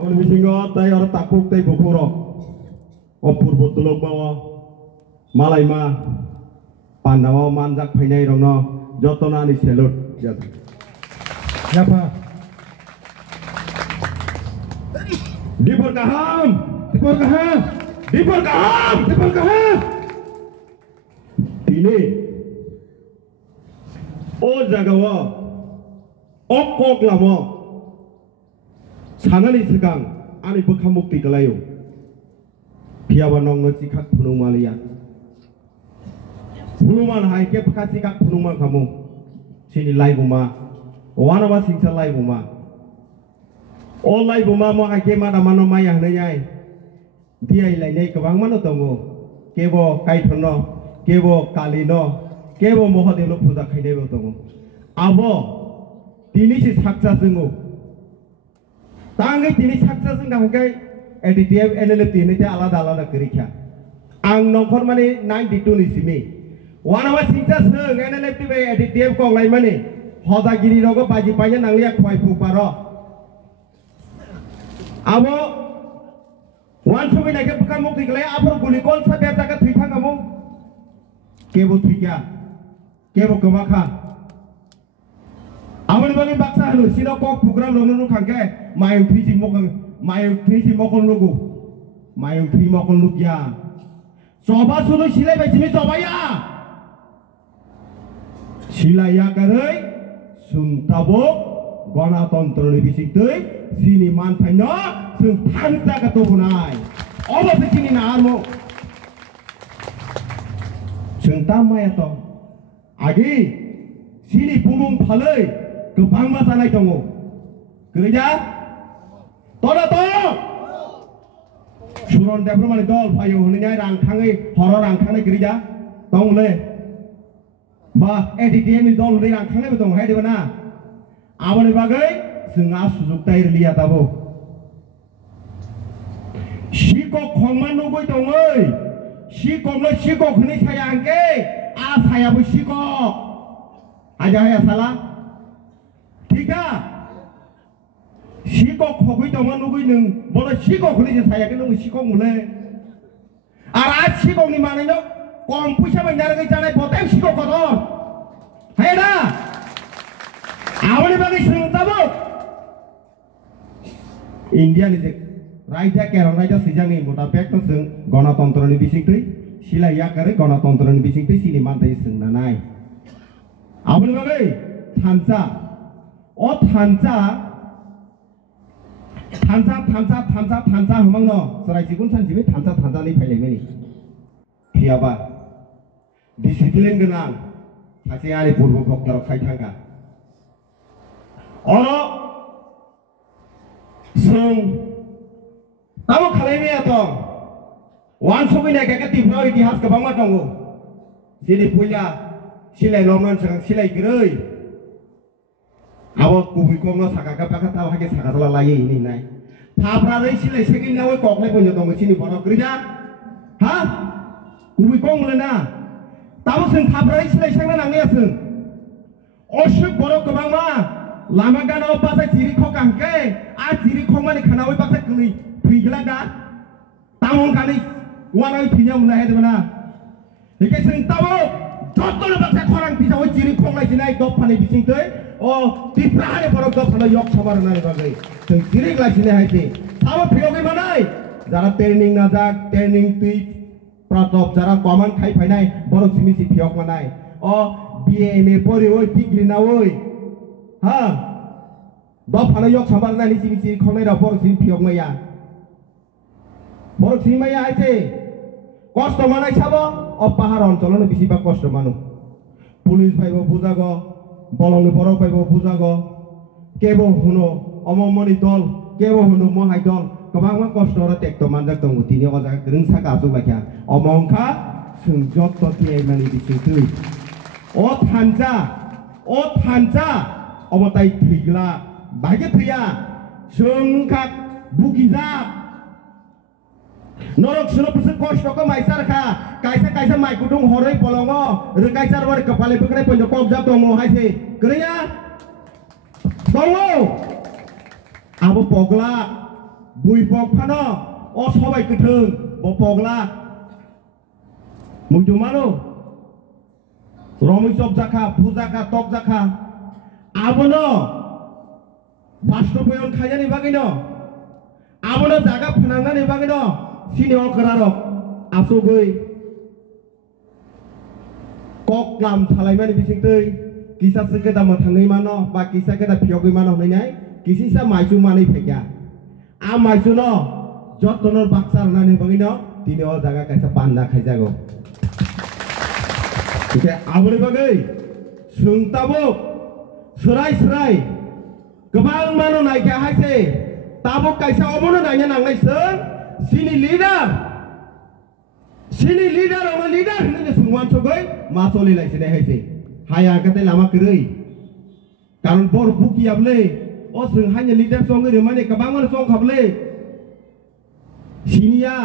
Amun bisingo tay orang takuk tay bukurok. Opur botolok bawa malai ma Pandawa manjak fainai rongno jotonani selut. Siapa? Diberkaham. Ini oh jagawa okok lamo sanani segang ani bekamukti kelayu piawa nong no sikak punumalia punuman haike bekas sikak punuman kamu sini lai buma wana wa singsa lai buma oh lai buma mo haike mana mano mayah nanyai dia ilai nei kebang mano tongo kebo kaitono kebo kalino kebo mohodelo puja khainebo tongo abo tini si saksa sengo tangai tini saksa seng dangkai editf NLF tini te alada kerikya ang nongkor mani 92 ni simi wana wa singsa seng NLF tibe editf kong lai mani hoda giri rogo baji panya nanglia kwai puparo abo wan sugi nake bukan mukti kelai apur gulikol sabiar jaga tuitang kamu kebo tuikya kebo kemaka amun bagi baksa lu sino kok program lu kangke mayung pisi mokon lugu mayung pisi mokon lugya coba suruh silai becimi coba ya silai ya karei suntabok ganatantra ni bisik tui sini manfaino sung panca katobunai obo sini na armo sung tamaya to agi sini bumung palai kebang masa naik tongo kerja tola to suron dapur mani dol payo huninya rangkangai horor rangkangai kerja tong le ba editm ni dol huni rangkangai betong hai dewana awal bagai senga sujuk tair lihat abo shiko khongman nugoi tongoi shiko huni saya angke a saya bu shiko aja ya salah tiga shiko khogoi tongan nugoi nung bola shiko huni saya ke nung shiko mule ara shiko ni mana no kompuisa banyak lagi cara botem shiko kotor hai na awal bagi sentabo India ni raja kerong raja sejang ini muda pek tu seng ganatantra ni bising tu sila ya kare ganatantra ni bising tu sini mantai seng nanai awal bagi thansa oh thansa humang no serai sikun san jibi thansa ni pele meni siapa disiplin genang kasih ali purbo dokter kai thangka orang sung kamu kali ini atau wan sugi naik ke timur itihas kebangat donggu sini punya silai lomnan sekarang silai gerei awak kubi kongno sakaka pakai tahu hake sakasa lagi ini naik thapradai silai sekin nawe kokle punya donggu sini borok kerja ha kubi kong lena tahu seng thapradai silai sekin nangnya seng osyuk borok kebangma lama kan awak pasal ciri kok angke, ciri kok mana kan awak pasal keli, pergilah dah, tahun kali, wanita punya mulai itu mana, ini sentawo, jodoh pasal orang bisa awak ciri kok lagi naik dop panen bising tu, oh di perahane baru dop panen yok sabar nari bagai, ciri lagi naik sih, awak pergi mana? Jara training najak, training tu, pratop jara common kai panen, baru sini si pergi mana? Oh BMA pori, oi pergi na oi. Ha, dop panen yok sabar nari sini konai dah baru sini pergi mana? Baru sini mana aje? Kosto mana sabo? Oh pahar oncolon bisi bak kosto manu. Polis paibo bujago, bolong ni borok paibo bujago, kebo huno, omong moni dol, kebo huno mohai dol. Kebang mak kosto orang tek to manjak tunggu tini orang jaga gereng saka tu baca. Omong ka sengjot to tiai mani bisi tu. Oh thanca. Omong tai trigla, bagi pria, sengkak bukiza. Norok suruh pesan kosto ke maisar ka, kaisa mai kudung horai polongo, rekaisar war kepala bekre penjokok jap tongo hai se, kerja, tongo, abu pogla, bùi bọc phano o sobai ketheng bo pogla mujumano romi chop jaka pujaka tok jaka abono bastopoyon khaijani bagino abono jaga phanangnani bagino sini o korarok asogoi koklam salaimani bisingtei kisa sekeda mathangei mano ba kisa keda phiogoi mano hoinai kisisa maisu mani phekya a maisu no jotonor baksar nani bagino tini o jaga kaisa panda khaijago oke aboni bagai sungtabuk serai kebang mano naikya haise tabuk kaisa omono naiknya nangnai seung sini leader oma leader hinne sungwan sogoi masoli laisine haise haya kate lama kerei karon bor buki able o seung hanya leader songi remane kebang mano song khable sinia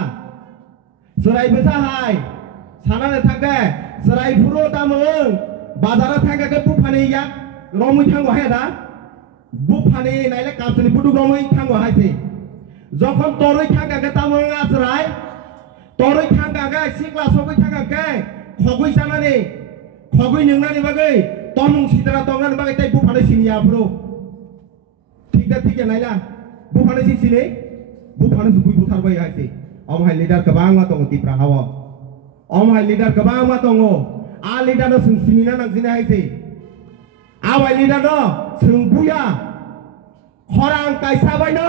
serai besahai sanane thake serai puro tamung bazara thake ke bufane yak romui thango heda bufane naile kamsani putu romui thango haise jokhon toroi thaka ke tamung asrai toroi thaka ke sikla sogoi thaka ke khogoi sanane khogoi nungnani bagai tomung sidara tongnani bagai tai bufane sinia puro ठीक है नाइला बुफाने सिने बुफाने सुबुई बुथार बाय हाइसे अमहाय लीडर गोबां मा दङ तिप्रा हाव अमहाय लीडर गोबां मा दङ आ लीडर न जों सिनिना नांसिने हाइसे आवाय लीडर न जों बुया खरां कायसा बाय न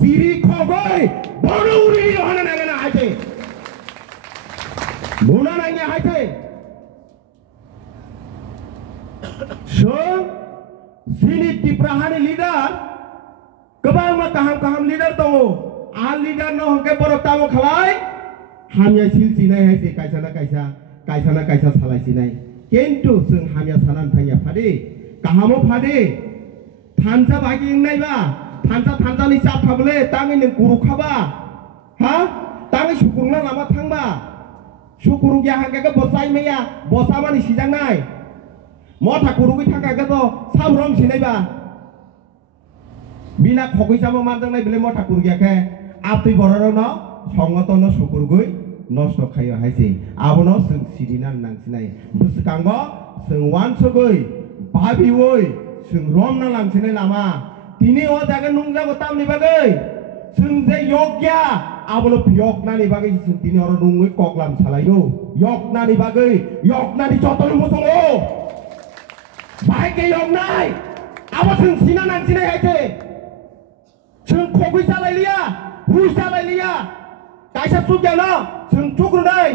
जिरि खगै बरौरि हना नागना हाइसे बुना नांगे हाइसे जों सिनि तिप्राहानि लीडर गोबां मा kaham leader दङ आ leader न हंके बरक तामो खलाय हामिया सिलसिनाय हाइसे कायसाना कायसा सालायसिनाय किन्तु जों हामिया सानान थांया फादे काहामो फादे थानसा बागि नायबा थानसानि चाप खाबले तांनि नों गुरु खाबा हा तांनि सुकुरुना लामा थांबा सुकुरु गया हंके बसाय मैया बसामानि सिजांनाय मथा गुरुगै थांगा तो सामरम सिनायबा बिना खगैसाबो मानजोंनाय बेले मथा गुरु गयाखे आपतै बररनो संगतनो सुकुरुगै नष्ट खायो हाइसे आबनो जों सिरिना नांसिनाय बुसकांगो जों वानसगै बाबिवै जों रमना लांसिनाय लामा तिनि ओ जागा नुंजागो तामनि बागै जों जे योग्या आबनो यकनानि बागै जों तिनि अर नुंगै ककलाम सालायो यकनानि बागै यकनानि जतन मुसंगो बाइके यकनाय आबो जों सिना नांसिनाय हाइसे जों खगै सालायलिया हुइ सालायलिया कायसा सुग्यानो जों थुग्रुनाय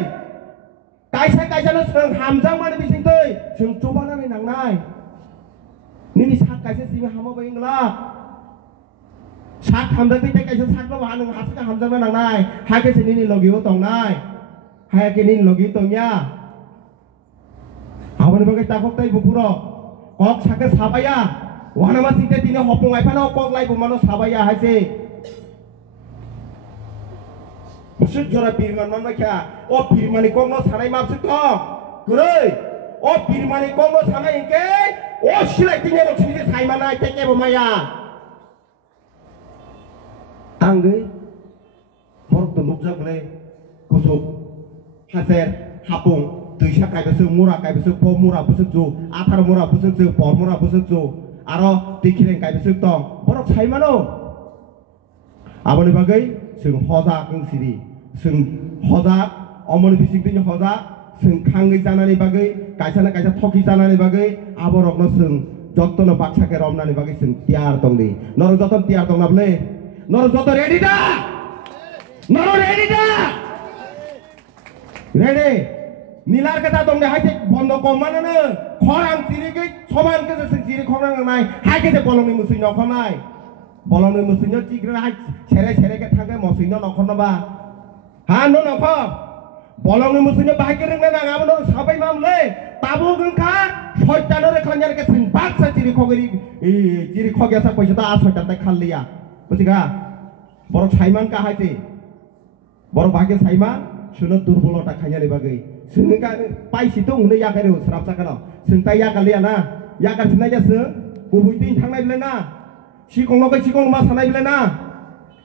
कायसानो जों हामजां माने बिसिंतै जों चबानानै नांनाय निनि साक कायसा सिबे हामा बायंला साक हामजां दै कायसा साकलो हानों हासका हामजां नांनाय हाकेसे निनि लगियो तंनाय हायाके निनि लगियो तंया आबनि बागै ताकक ताइ बुकुरो कक साके साबाया वानामा सिंते तिने हपंगाय फानो कक लाइबो मानो साबाया हाइसे मुसुक जरा बिरमान मान माखा ओ बिरमानि ककनो सानाय माबसुक तो गुरै ओ बिरमानि ककनो सानाय इनके ओ सिलाय तिने रखसिनि साइमानाय तेकेबो माया आंगै बरक नुकजागले गुसुक हासेर हापुं दैसा कायबसो मुरा कायबसो प मुरा बसो जो आथार मुरा बसो जो पर मुरा बसो जो आरो दिखिरें कायबसो दं बरक साइमानो आबनि बागै जों हजा ओंसिरि जों हजा अमन बिसिंनि हजा जों खांगै जानानै बागै कायसाना कायसा थकि जानानै बागै आबरकनो जों जत्तनो बाक्साके रमनानै बागै जों तियार दंदि नर जतन तियार दंनाबले नर जत रेडी दा नर रेडी दा रेडी नीलार कथा दंने हाइसे बन्द कमानोनो खरां तिरिगै समान केसे जों जिरि खरां नाय हाइकेसे बलंनि मुसुइ नखनाय बलंनि मुसुइनो तिग्रा हाइ सेरे के थांगे मसुइनो नखनबा हा नो नख बलंनि मुसुइनो बाहायके रोंना नाङाबो साबाय मामले ताबो गंखा सयतानरे खन्यार के जों बाक्सा जिरि खगरि जिरि खगयासा पैसा ता आ सयतान खाललिया बुझिगा बर साइमान का हाइसे बर बागे साइमान सुनो दुर्बलता खायनानै बागै जों का पाइसिथ' उनै यागारे स्राब जागानो जों ता यागालिया ना यागासिनाय जासो गुबै दिन थांनाय बिलाय ना सिकंनोखै सिकं मा सानाय बिलाय ना